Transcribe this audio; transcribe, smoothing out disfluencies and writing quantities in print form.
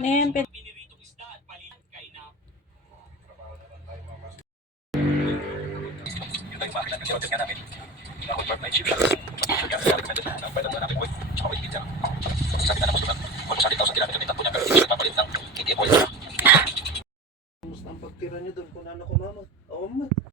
Nem Kumusta ang pagtira niyo doon kung ano ko mama? Oo, mama.